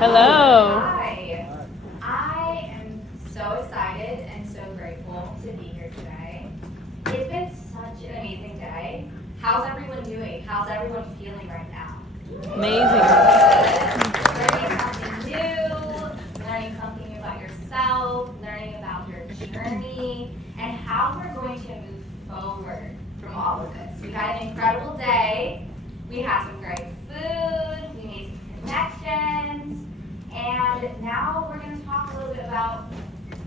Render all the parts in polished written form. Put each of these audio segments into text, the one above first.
Hello. Hi. I am so excited and so grateful to be here today. It's been such an amazing day. How's everyone doing? How's everyone feeling right now? Amazing. Learning something new, learning something about yourself, learning about your journey, and how we're going to move forward from all of this. We had an incredible day. We had some great food. We made some connections. And now we're going to talk a little bit about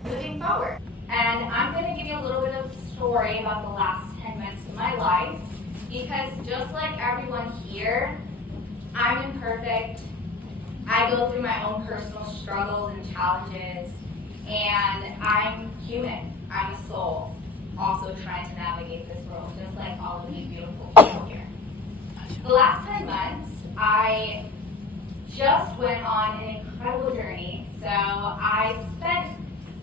moving forward. And I'm going to give you a little bit of a story about the last 10 months of my life, because just like everyone here, I'm imperfect. I go through my own personal struggles and challenges, and I'm human. I'm a soul, also trying to navigate this world, just like all of you beautiful people here. The last 10 months, I just went on an incredible journey. So I spent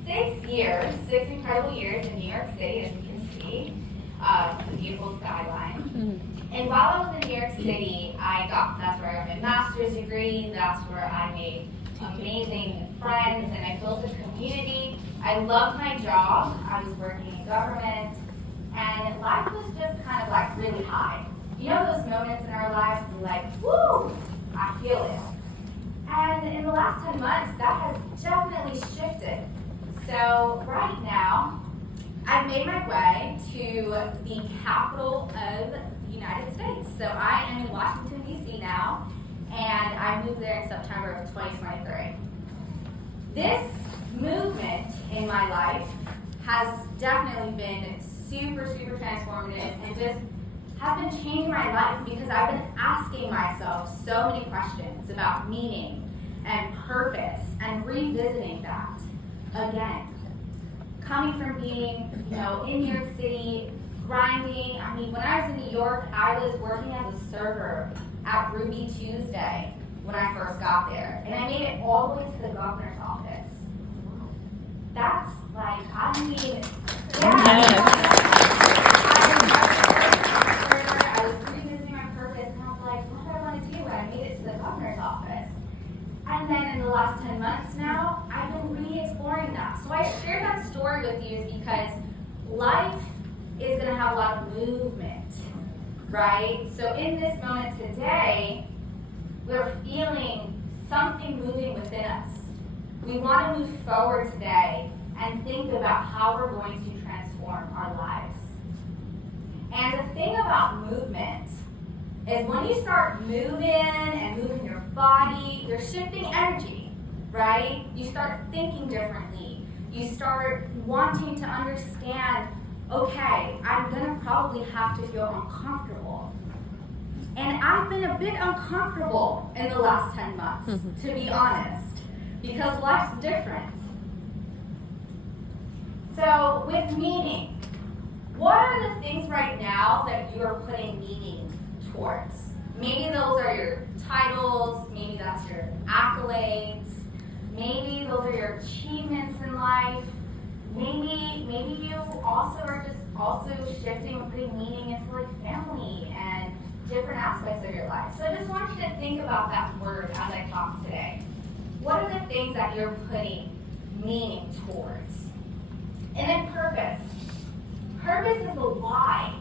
6 incredible years in New York City, as you can see, the beautiful skyline. And while I was in New York City, that's where I got my master's degree, that's where I made amazing friends, and I built a community. I loved my job. I was working in government, and life was just kind of like really high. You know those moments in our lives where we're like, woo, I feel it. And in the last 10 months, that has definitely shifted. So right now, I've made my way to the capital of the United States. So I am in Washington, D.C. now, and I moved there in September of 2023. This movement in my life has definitely been super, super transformative and just has been changing my life, because I've been asking myself so many questions about meaning and purpose and revisiting that again. Coming from being, in New York City, grinding. I mean, when I was in New York, I was working as a server at Ruby Tuesday when I first got there. And I made it all the way to the governor's office. That's like, I mean, I was revisiting my purpose, and I was like, what do I want to do when I made it to the governor's office? And then in the last 10 months now, I've been re-exploring that. So I share that story with you because life is going to have a lot of movement, right? So in this moment today, we're feeling something moving within us. We want to move forward today and think about how we're going to transform our lives. And the thing about movement is when you start moving and moving your body, you're shifting energy, right? You start thinking differently. You start wanting to understand, okay, I'm going to probably have to feel uncomfortable. And I've been a bit uncomfortable in the last 10 months, to be honest, because life's different. So with meaning, what are the things right now that you're putting meaning towards? Maybe those are your titles, maybe that's your accolades, maybe those are your achievements in life, maybe you also are just also shifting and putting meaning into like family and different aspects of your life. So I just want you to think about that word as I talk today. What are the things that you're putting meaning towards? And then purpose. Purpose is the why.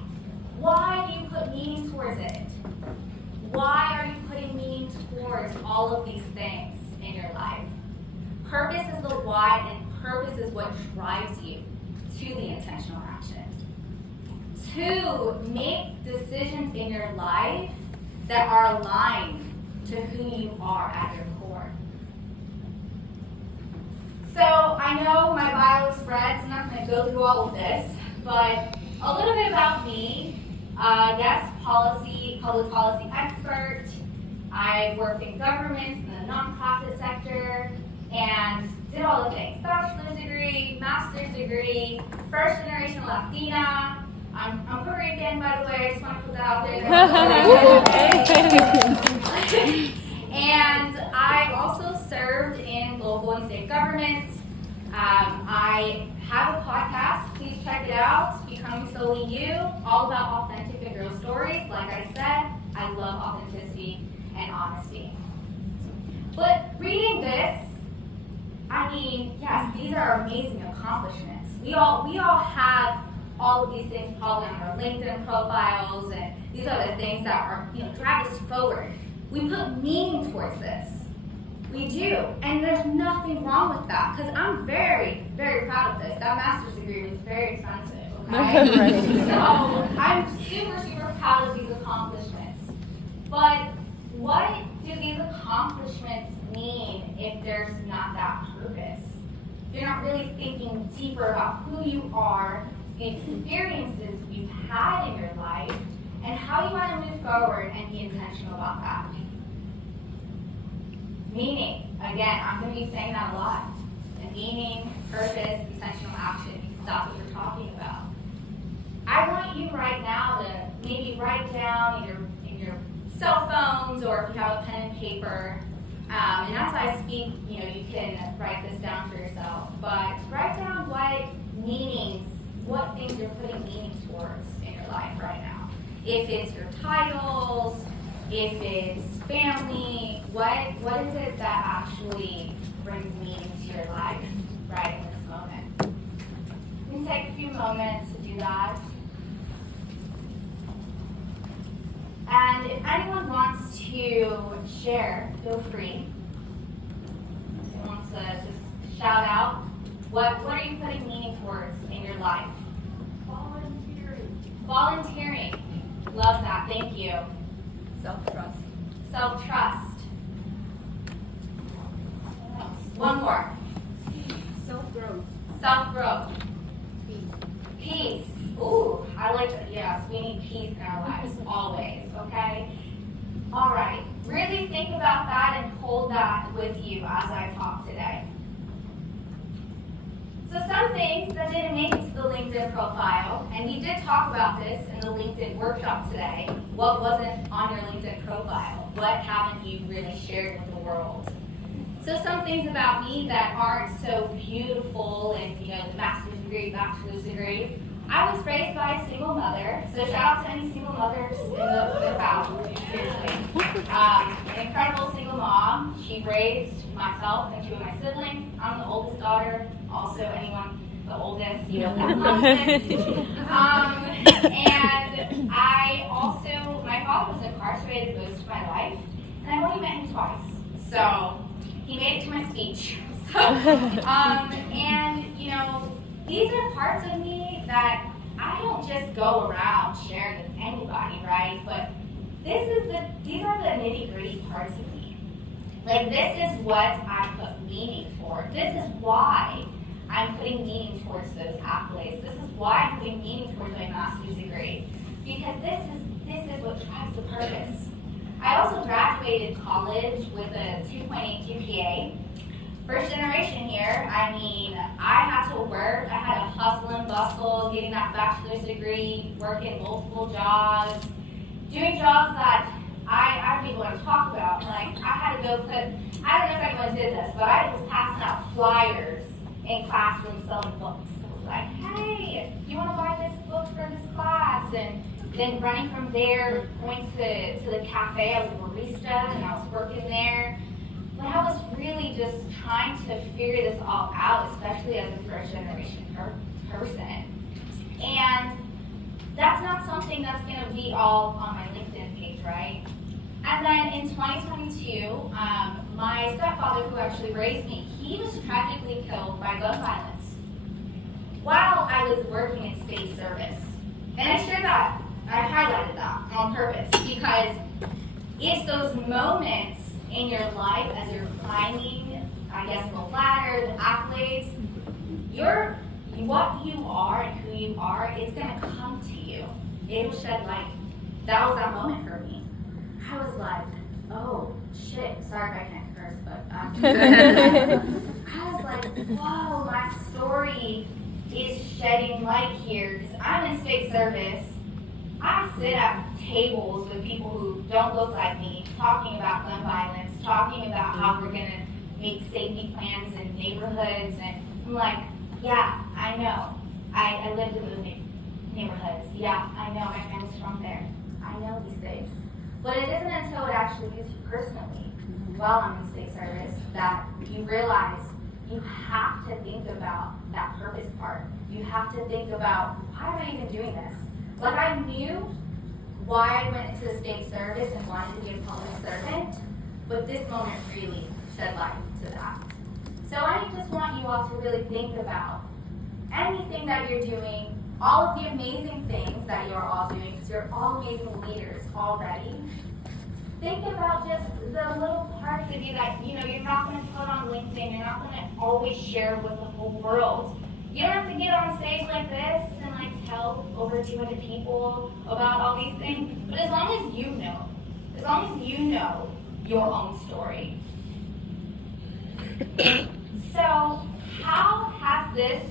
Why do you put meaning towards it? Why are you putting meaning towards all of these things in your life? Purpose is the why, and purpose is what drives you to the intentional action. To make decisions in your life that are aligned to who you are at your core. So I know my bio is spread, so I'm not going to go through all of this, but a little bit about me. Yes, public policy expert. I worked in government, in the nonprofit sector, and did all the things. Bachelor's degree, master's degree, first generation Latina. I'm Puerto Rican, by the way. I just want to put that out there. And I also served in local and state government. I have a podcast. Please check it out. Becoming Solely You, all about authentic and real stories. Like I said, I love authenticity and honesty. But reading this, I mean, yes, these are amazing accomplishments. We all have all of these things probably on our LinkedIn profiles, and these are the things that are, drive us forward. We put meaning towards this. We do, and there's nothing wrong with that, because I'm very, very proud of this. That master's degree was very expensive, okay? So I'm super, super proud of these accomplishments. But what do these accomplishments mean if there's not that purpose? You're not really thinking deeper about who you are, the experiences you've had in your life, and how you want to move forward and be intentional about that. Meaning, again, I'm going to be saying that a lot. And meaning, purpose, intentional action, because that's what we're talking about. I want you right now to maybe write down either in your cell phones or if you have a pen and paper. And as I speak, you can write this down for yourself. But write down what things you're putting meaning towards in your life right now. If it's your titles, if it's family, what is it that actually brings meaning to your life right in this moment? You can take a few moments to do that. And if anyone wants to share, feel free. If anyone wants to just shout out, what are you putting meaning towards in your life? Volunteering. Love that. Thank you. Self-trust. Self-trust. One more. Self-growth. Self-growth. Peace. Peace. Ooh, I like that. Yes, we need peace in our lives, always, okay? All right. Really think about that and hold that with you as I talk today. So some things that didn't make it to the LinkedIn profile, and we did talk about this in the LinkedIn workshop today. What wasn't on your LinkedIn profile? What haven't you really shared with the world? So some things about me that aren't so beautiful and, the master's degree, bachelor's degree. I was raised by a single mother, so shout out to any single mothers in the crowd, seriously. An incredible single mom. She raised myself and two of my siblings. I'm the oldest daughter, also anyone the oldest, that constant. And my father was incarcerated most of my life, and I only met him twice. So he made it to my speech. These are parts of me that I don't just go around sharing with anybody, right? But these are the nitty-gritty parts of me. Like, this is what I put meaning toward. This is why I'm putting meaning towards those accolades. This is why I'm putting meaning towards my master's degree. Because this is what drives the purpose. I also graduated college with a 2.8 GPA. First generation here, I had to work. I had to hustle and bustle, getting that bachelor's degree, working multiple jobs, doing jobs that I don't even want to talk about. Like, I had to go I don't know if anyone did this, but I was passing out flyers in classrooms selling books. It was like, hey, do you want to buy this book for this class? And then running from there, going to the cafe. I was a barista, and I was working there. But I was really just trying to figure this all out, especially as a first-generation person. And that's not something that's going to be all on my LinkedIn page, right? And then in 2022, my stepfather, who actually raised me, he was tragically killed by gun violence while I was working in state service. And I shared that, I highlighted that on purpose, because it's those moments in your life as you're climbing, the ladder, the accolades, what you are and who you are, it's going to come to you. It'll shed light. That was that moment for me. I was like, oh, shit. Sorry if I can't curse, but I was like, whoa, my story is shedding light here, because I'm in state service. I sit at tables with people who don't look like me, talking about gun violence, talking about how we're going to make safety plans in neighborhoods, and I'm like, yeah, I know. I lived in those neighborhoods. Yeah, I know. My family's from there. I know these things. But it isn't until it actually hits you personally while I'm in state service that you realize you have to think about that purpose part. You have to think about, why am I even doing this? Like, I knew why I went into the state service and wanted to be a public servant, but this moment really shed light to that. So I just want you all to really think about anything that you're doing, all of the amazing things that you're all doing, because you're all amazing leaders already. Think about just the little parts of you that, you're not going to put on LinkedIn. You're not going to always share with the whole world. You don't have to get on stage like this and tell over 200 people about all these things. But as long as you know your own story. So how has this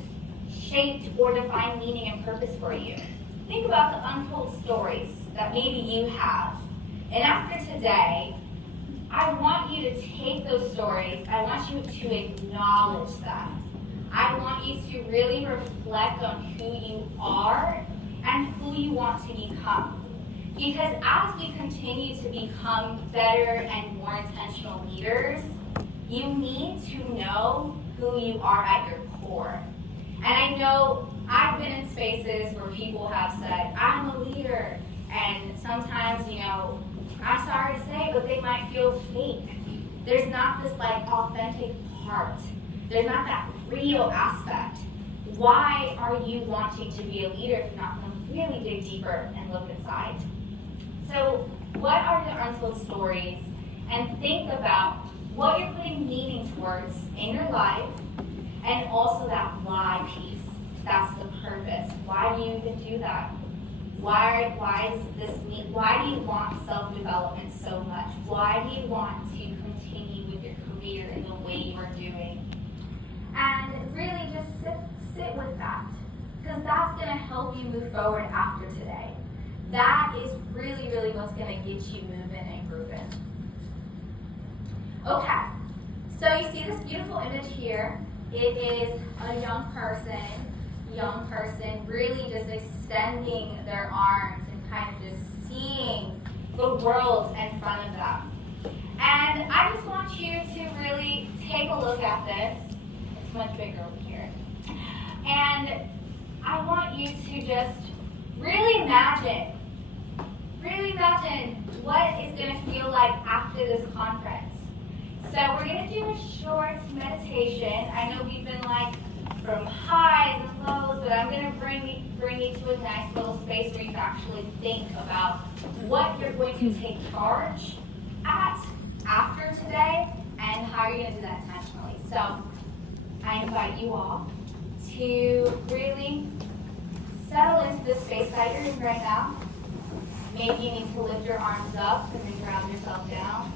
shaped or defined meaning and purpose for you? Think about the untold stories that maybe you have. And after today, I want you to take those stories, I want you to acknowledge them. I want you to really reflect on who you are and who you want to become. Because as we continue to become better and more intentional leaders, you need to know who you are at your core. And I know I've been in spaces where people have said, I'm a leader. And sometimes, I'm sorry to say, but they might feel fake. There's not this authentic heart. There's not that real aspect. Why are you wanting to be a leader if you're not going to really dig deeper and look inside? So what are the untold stories? And think about what you're putting meaning towards in your life, and also that why piece. That's the purpose. Why do you even do that? Why do you want self-development so much? Why do you want to continue with your career in the way you are doing? And really just sit with that, because that's going to help you move forward after today. That is really, really what's going to get you moving and grooving. Okay, so you see this beautiful image here. It is a young person really just extending their arms and kind of just seeing the world in front of them. And I just want you to really take a look at this. It's much bigger over here. And I want you to just really imagine what it's going to feel like after this conference. So we're going to do a short meditation. I know we've been from highs and lows, but I'm going to bring you to a nice little space where you can actually think about what you're going to take charge at after today and how you're going to do that intentionally. So I invite you all to really settle into the space that you're in right now. Maybe you need to lift your arms up and then ground yourself down.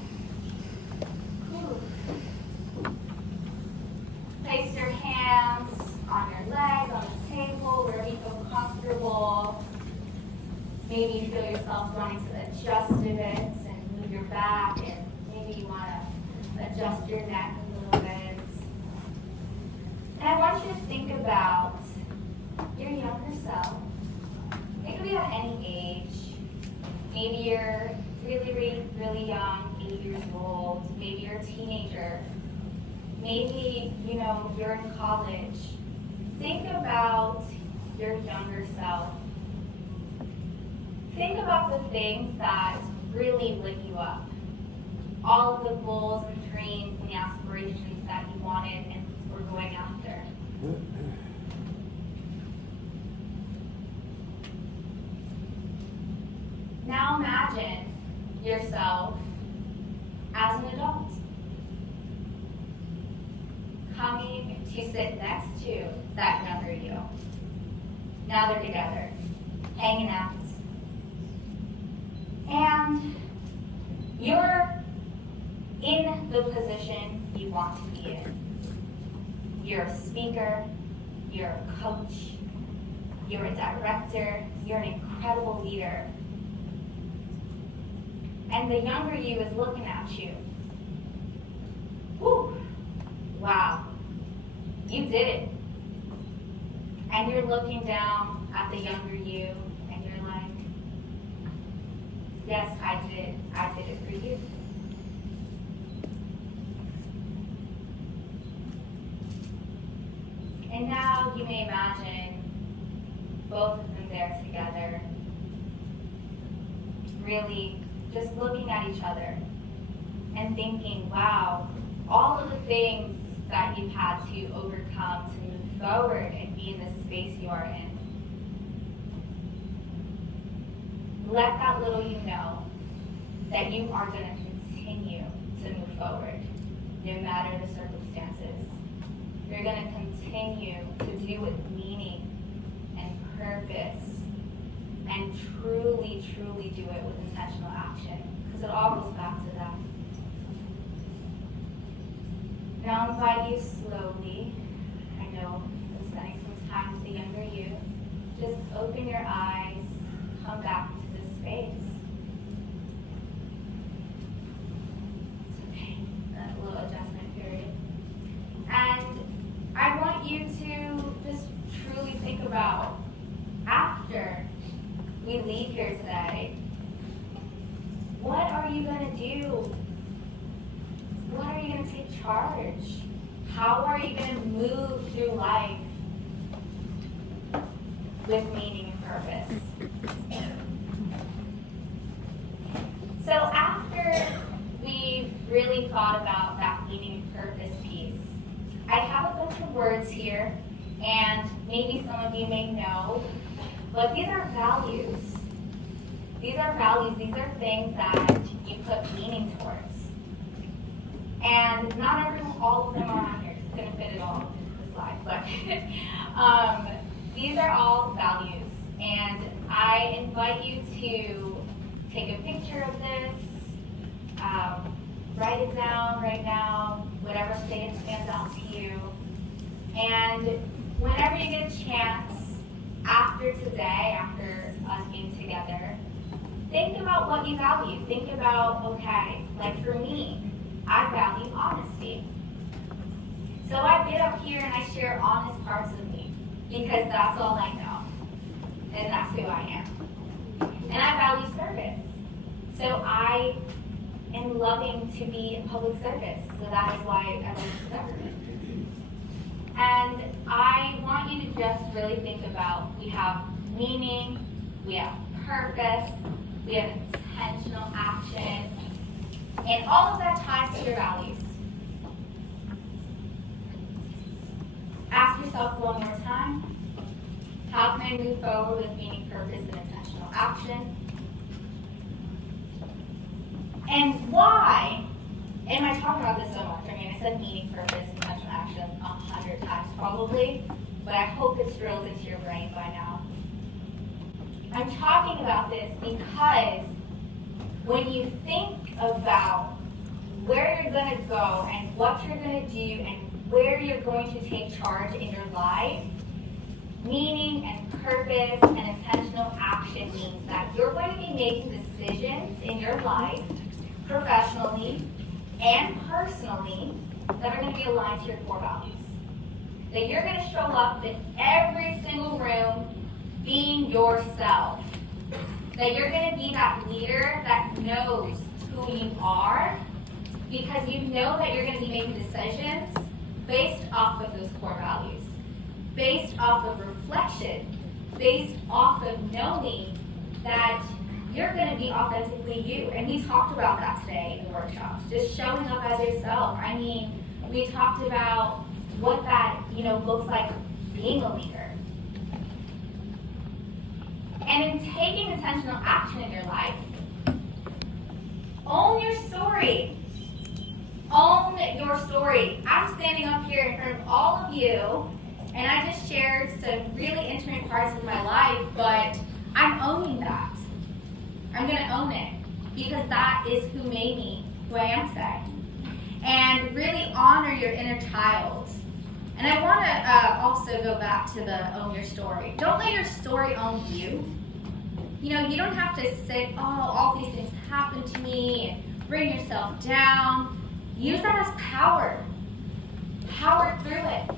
Place your hands on your legs, on the table, wherever you feel comfortable. Maybe you feel yourself wanting to adjust a bit and move your back, and maybe you want to adjust your neck a little bit. And I want you to think about your younger self. It could be at any age. Maybe you're really young, 8 years old. Maybe you're a teenager. Maybe, you're in college. Think about your younger self. Think about the things that really lit you up. All of the goals and dreams and the aspirations that you wanted and were going after. Now imagine yourself as an adult, coming to sit next to that younger you. Now they're together, hanging out. And you're in the position you want to be in. You're a speaker, you're a coach, you're a director, you're an incredible leader. And the younger you is looking at you. Whew. Wow, you did it. And you're looking down at the younger you, and you're like, yes, I did it for you. you may imagine both of them there together, really just looking at each other and thinking, wow, all of the things that you've had to overcome to move forward and be in the space you are in. Let that little you know that you are going to continue to move forward, no matter the circumstances. You're going to continue to do with meaning and purpose, and truly, truly do it with intentional action, because it all goes back to that. Now I invite you slowly, I know I'm spending some time with the younger you, just open your eyes, come back to this space. It's okay, that little adjustment period. And I want you to just truly think about, after we leave here today, what are you going to do? What are you going to take charge? How are you going to move through life with meaning and purpose? So after we've really thought about that meaning and purpose piece, I have a bunch of words here, and maybe some of you may know, but these are values. These are values. These are things that you put meaning towards. And not all of them are on here. Just couldn't fit it all into the slide. But these are all values. And I invite you to take a picture of this, write it down right now, whatever stands out to you. And whenever you get a chance, after today, after us being together, think about what you value. Think about, okay, like for me, I value honesty. So I get up here and I share honest parts of me because that's all I know. And that's who I am. And I value service. So I am loving to be in public service. So that is why I love government. And I want you to just really think about, we have meaning, we have purpose, we have intentional action, and all of that ties to your values. Ask yourself one more time, how can I move forward with meaning, purpose, and intentional action? And why am I talking about this so much? I mean, I said meaning, purpose, intentional action 100 times probably, but I hope it's drilled into your brain by now. I'm talking about this because when you think about where you're going to go and what you're going to do and where you're going to take charge in your life, meaning and purpose and intentional action means that you're going to be making decisions in your life, professionally and personally, that are going to be aligned to your core values. That you're going to show up in every single room being yourself. That you're going to be that leader that knows who you are, because you know that you're going to be making decisions based off of those core values, based off of reflection, based off of knowing that you're going to be authentically you. And we talked about that today in the workshops, just showing up as yourself. I mean, we talked about what that, looks like being a leader. And in taking intentional action in your life, own your story. Own your story. I'm standing up here in front of all of you, and I just shared some really intimate parts of my life, but I'm owning that. I'm going to own it, because that is who made me who I am today. And really honor your inner child. And I want to also go back to the own your story. Don't let your story own you. You don't have to say, all these things happened to me, and bring yourself down. Use that as power. Power through it.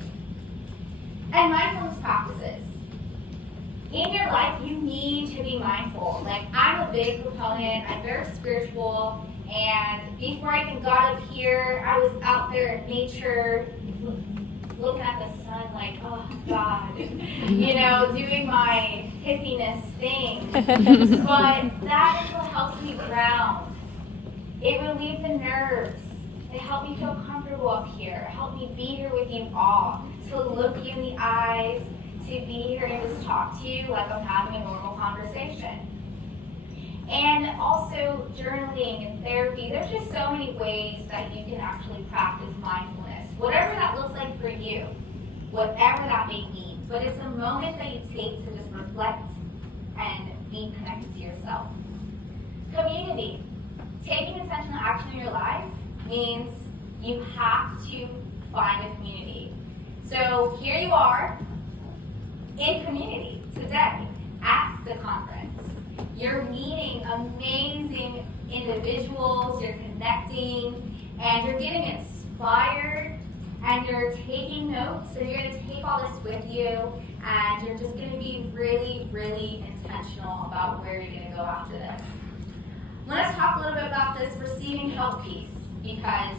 And mindfulness practices. In your life, you need to be mindful. Like, I'm a big proponent. I'm very spiritual. And before I even got up here, I was out there in nature, looking at the sun like, oh God, doing my hippiness thing. But that is what helps me ground. It relieves the nerves. It helped me feel comfortable up here. It helped me be here with you all. To look you in the eyes, to be here and just talk to you like I'm having a normal conversation. And also journaling and therapy. There's just so many ways that you can actually practice mindfulness. Whatever that looks like for you, whatever that may mean. But it's a moment that you take to just reflect and be connected to yourself. Community. Taking intentional action in your life means you have to find a community. So here you are in community today at the conference. You're meeting amazing individuals, you're connecting, and you're getting inspired, and you're taking notes, so you're going to take all this with you, and you're just going to be really, really intentional about where you're going to go after this. Let's talk a little bit about this receiving help piece, because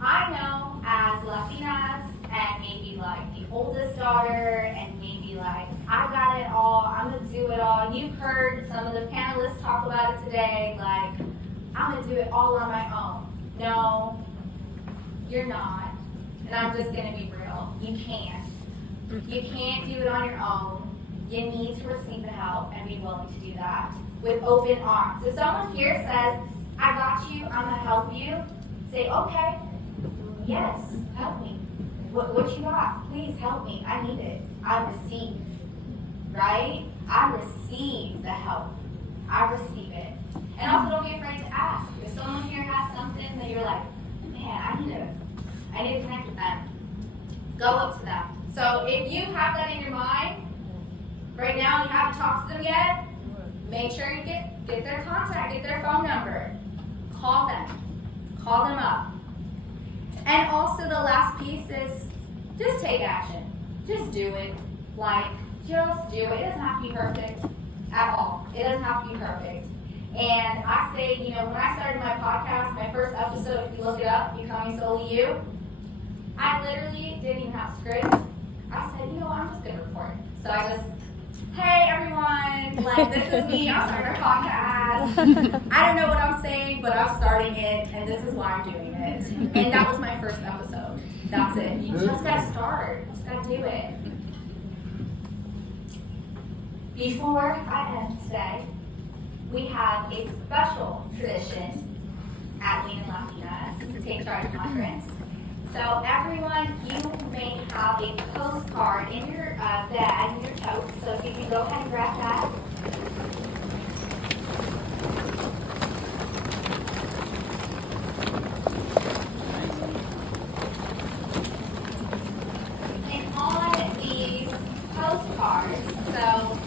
I know as Latinas, and maybe like the oldest daughter, and maybe like, I got it all, I'm gonna do it all. You've heard some of the panelists talk about it today, like, I'm gonna do it all on my own. No, you're not. And I'm just gonna be real. You can't. You can't do it on your own. You need to receive the help and be willing to do that with open arms. If someone here says, I got you, I'm gonna help you, say, okay, yes, help me. What you got? Please help me. I need it. I receive. Right? I receive the help. I receive it. And also don't be afraid to ask. If someone here has something that you're like, man, I need to connect with them. Go up to them. So if you have that in your mind, right now you haven't talked to them yet, make sure you get their contact, get their phone number. Call them. Call them up. And also the last piece is just take action. Just do it. Just do it. It doesn't have to be perfect at all. It doesn't have to be perfect. And I say, when I started my podcast, my first episode, if you look it up, Becoming Solely You, I literally didn't even have a script. I said, I'm just going to record. So I just, hey everyone, this is me, I'm starting a podcast. I don't know what I'm saying, but I'm starting it, and this is why I'm doing it. And that was my first episode. That's it. You just gotta start. You just gotta do it. Before I end today, we have a special tradition at Latinas to Take Charge Conference. So everyone, you may have a postcard in your bag, in your tote. So if you can go ahead and grab that. And on these postcards, so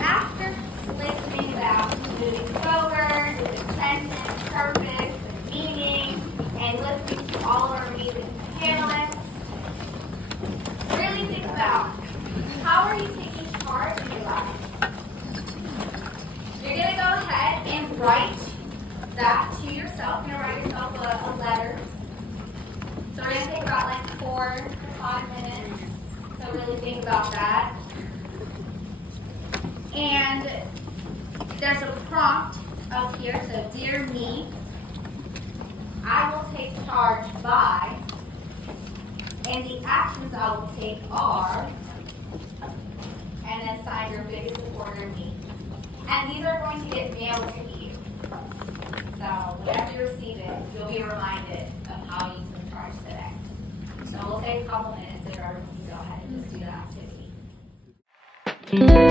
after listening about moving forward with intention, purpose, and meaning, and listening to all of our amazing panelists, really think about how are you taking charge of your life? You're going to go ahead and write that to yourself. You're going to write yourself a letter. So we're going to take about 4 to 5 minutes to really think about that. And there's a prompt up here, so dear me, I will take charge by, and the actions I will take are, and then sign your biggest supporter, me. And these are going to get mailed to you. So whenever you receive it, you'll be reminded of how you took charge today. So we'll take a couple minutes if everyone can go ahead and just do that activity.